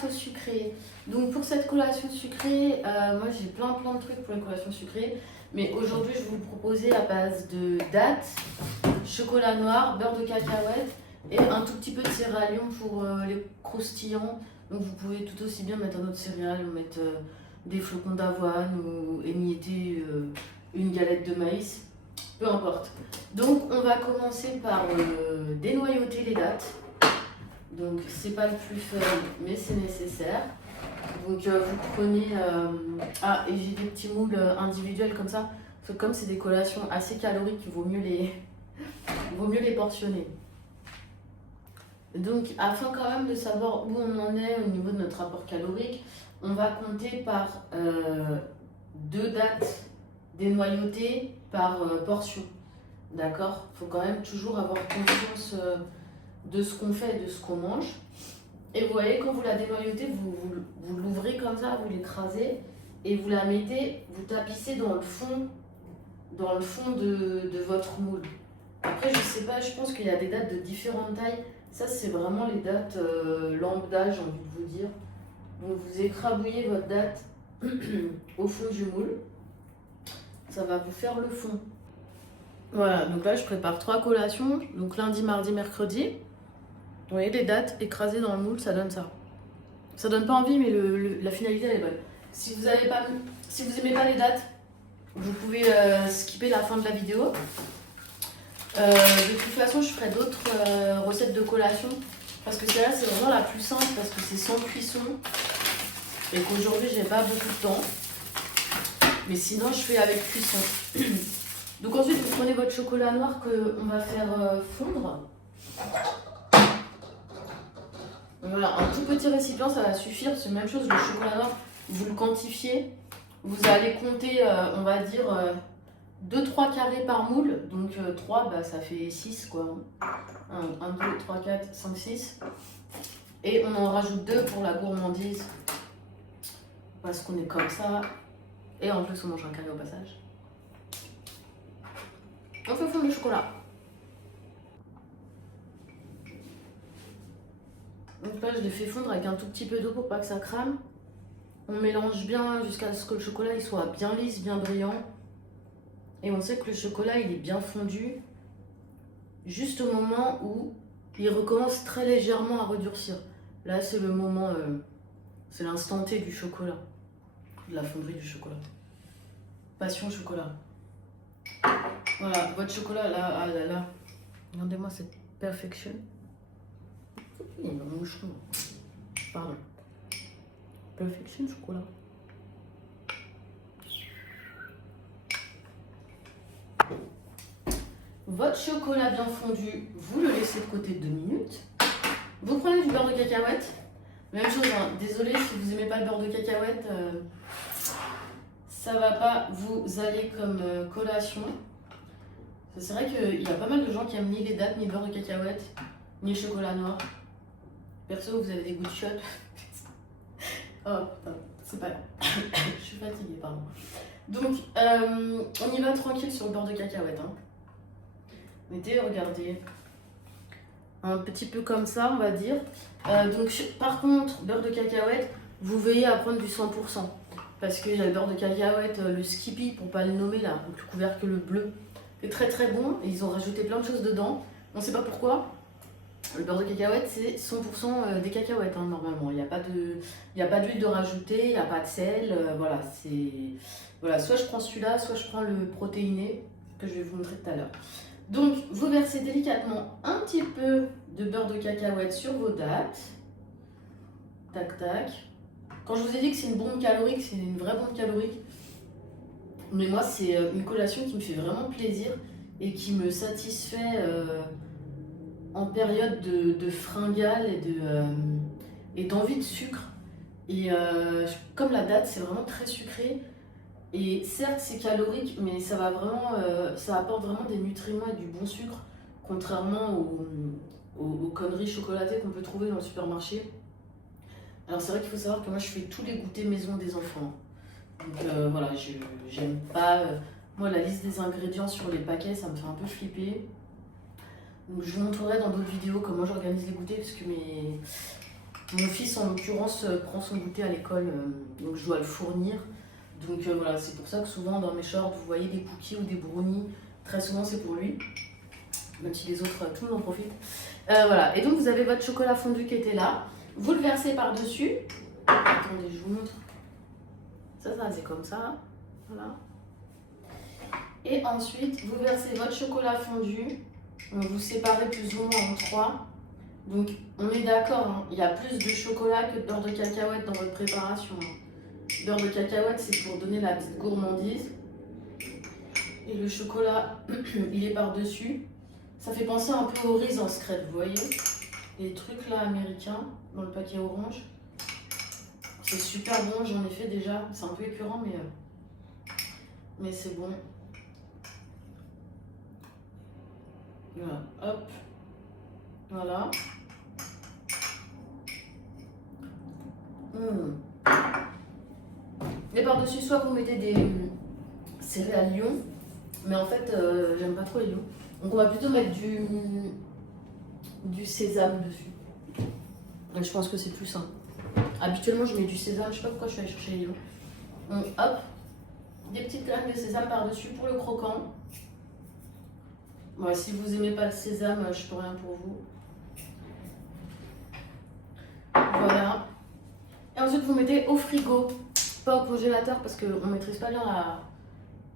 collation sucrée. Donc pour cette collation sucrée, moi j'ai plein de trucs pour les collations sucrées. Mais aujourd'hui, je vais vous le proposer à base de dattes, chocolat noir, beurre de cacahuète et un tout petit peu de céréalium pour les croustillants. Donc vous pouvez tout aussi bien mettre un autre céréale, mettre des flocons d'avoine ou émietter une galette de maïs, peu importe. Donc on va commencer par dénoyauter les dattes. Donc c'est pas le plus fun, mais c'est nécessaire. Donc vous prenez... Ah, et j'ai des petits moules individuels comme ça. Parce que comme c'est des collations assez caloriques, il vaut mieux les portionner. Donc afin quand même de savoir où on en est au niveau de notre rapport calorique, on va compter par 2 dattes dénoyautées par portion. D'accord? Il faut quand même toujours avoir conscience de ce qu'on fait et de ce qu'on mange. Et vous voyez, quand vous la dénoyautez, vous l'ouvrez comme ça, vous l'écrasez et vous la mettez, vous tapissez dans le fond de votre moule. Après, je sais pas, je pense qu'il y a des dattes de différentes tailles. Ça, c'est vraiment les dattes lambda, j'ai envie de vous dire. Donc, vous écrabouillez votre date au fond du moule. Ça va vous faire le fond. Voilà, donc là, je prépare 3 collations. Donc, lundi, mardi, mercredi. Vous voyez, les dates écrasées dans le moule, ça donne ça. Ça donne pas envie, mais la finalité, elle est bonne. Si vous aimez pas les dates, vous pouvez skipper la fin de la vidéo. De toute façon, je ferai d'autres recettes de collation. Parce que celle-là, c'est vraiment la plus simple, parce que c'est sans cuisson. Et qu'aujourd'hui, j'ai pas beaucoup de temps. Mais sinon, je fais avec cuisson. Donc ensuite, vous prenez votre chocolat noir qu'on va faire fondre. Voilà, un tout petit récipient, ça va suffire. C'est la même chose, le chocolat noir, vous le quantifiez. Vous allez compter, on va dire, 2-3 carrés par moule. Donc 3, bah, ça fait 6 quoi. 1, 2, 3, 4, 5, 6. Et on en rajoute 2 pour la gourmandise. Parce qu'on est comme ça. Et en plus, on mange un carré au passage. On fait fondre le chocolat. Donc là, je les fais fondre avec un tout petit peu d'eau pour pas que ça crame. On mélange bien jusqu'à ce que le chocolat il soit bien lisse, bien brillant. Et on sait que le chocolat il est bien fondu juste au moment où il recommence très légèrement à redurcir. Là, c'est le moment, c'est l'instant T du chocolat, de la fonderie du chocolat. Passion chocolat. Voilà, votre chocolat là, ah là là. Regardez-moi cette perfection. Il y a un moucheron. Pardon. Perfection chocolat. Votre chocolat bien fondu, vous le laissez de côté 2 minutes. Vous prenez du beurre de cacahuète. Même chose, hein. Désolé si vous n'aimez pas le beurre de cacahuète, ça va pas vous aller comme collation. C'est vrai qu'il y a pas mal de gens qui aiment ni les dattes, ni le beurre de cacahuète, ni le chocolat noir. Perso, vous avez des goûts de shot. Oh putain, c'est pas grave. Je suis fatiguée, pardon. Donc, on y va tranquille sur le beurre de cacahuète. Hein. Mettez, regardez. Un petit peu comme ça, on va dire. Donc, par contre, beurre de cacahuète, vous veillez à prendre du 100%. Parce qu'il y a le beurre de cacahuète, le Skippy, pour pas le nommer là, donc le couvercle bleu. C'est très très bon. Et ils ont rajouté plein de choses dedans. On ne sait pas pourquoi. Le beurre de cacahuète, c'est 100% des cacahuètes, hein, normalement. Il n'y a pas d'huile de rajouter, il n'y a pas de sel. Voilà, soit je prends celui-là, soit je prends le protéiné, que je vais vous montrer tout à l'heure. Donc, vous versez délicatement un petit peu de beurre de cacahuète sur vos dattes. Tac, tac. Quand je vous ai dit que c'est une bombe calorique, c'est une vraie bombe calorique. Mais moi, c'est une collation qui me fait vraiment plaisir et qui me satisfait en période de fringale et d'envie de sucre. Et comme la date, c'est vraiment très sucré. Et certes, c'est calorique, mais ça apporte vraiment des nutriments et du bon sucre, contrairement aux conneries chocolatées qu'on peut trouver dans le supermarché. Alors c'est vrai qu'il faut savoir que moi, je fais tous les goûters maison des enfants. Donc voilà, j'aime pas... moi, la liste des ingrédients sur les paquets, ça me fait un peu flipper. Donc je vous montrerai dans d'autres vidéos comment j'organise les goûters, parce que Mon fils, en l'occurrence, prend son goûter à l'école, donc je dois le fournir. Donc voilà, c'est pour ça que souvent dans mes shorts, vous voyez des cookies ou des brownies. Très souvent, c'est pour lui. Même si les autres, tout le monde en profite. Voilà, et donc vous avez votre chocolat fondu qui était là. Vous le versez par-dessus. Attendez, je vous montre. Ça c'est comme ça. Voilà. Et ensuite, vous versez votre chocolat fondu. Vous séparez plus ou moins en 3. Donc, on est d'accord, hein, il y a plus de chocolat que de beurre de cacahuète dans votre préparation. Beurre de cacahuète, c'est pour donner la petite gourmandise. Et le chocolat, il est par-dessus. Ça fait penser un peu au riz en secret, vous voyez? Les trucs là américains, dans le paquet orange. C'est super bon, j'en ai fait déjà. C'est un peu épurant, mais c'est bon. Voilà, hop. Voilà. Et par-dessus, soit vous mettez des céréales Lion, mais en fait, j'aime pas trop les Lion. Donc on va plutôt mettre du sésame dessus. Et je pense que c'est plus sain. Habituellement, je mets du sésame, je sais pas pourquoi je suis allée chercher les Lion. Donc hop, des petites graines de sésame par-dessus pour le croquant. Ouais, si vous aimez pas le sésame, je peux rien pour vous. Voilà. Et ensuite, vous mettez au frigo, pas au congélateur parce qu'on maîtrise pas bien la.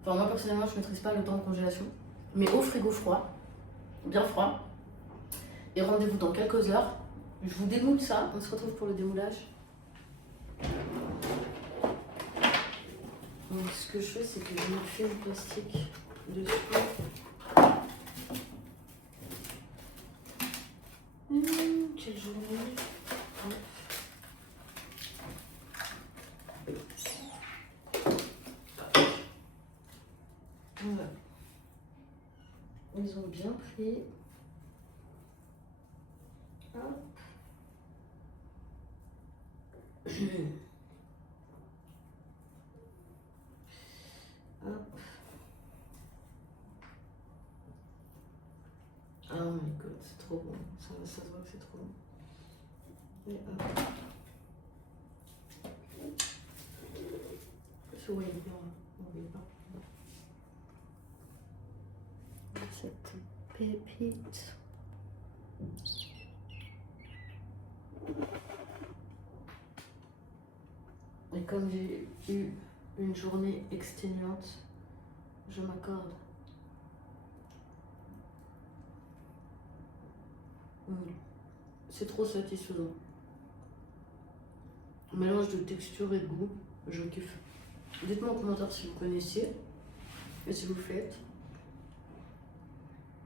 Enfin, moi personnellement, je maîtrise pas le temps de congélation, mais au frigo froid, bien froid. Et rendez-vous dans quelques heures. Je vous démoule ça, on se retrouve pour le démoulage. Donc, ce que je fais, c'est que je me fais le plastique dessus. Quelle journée. Voilà. Ils ont bien pris. Hop. Hop. Oh my god, c'est trop bon. Ça se voit que c'est trop bon. Et hop. Je voyais bien, on voyait pas. Cette pépite. Et comme j'ai eu une journée exténuante, je m'accorde. C'est trop satisfaisant. Mélange de texture et de goût, je kiffe. Dites-moi en commentaire si vous connaissiez et si vous le faites.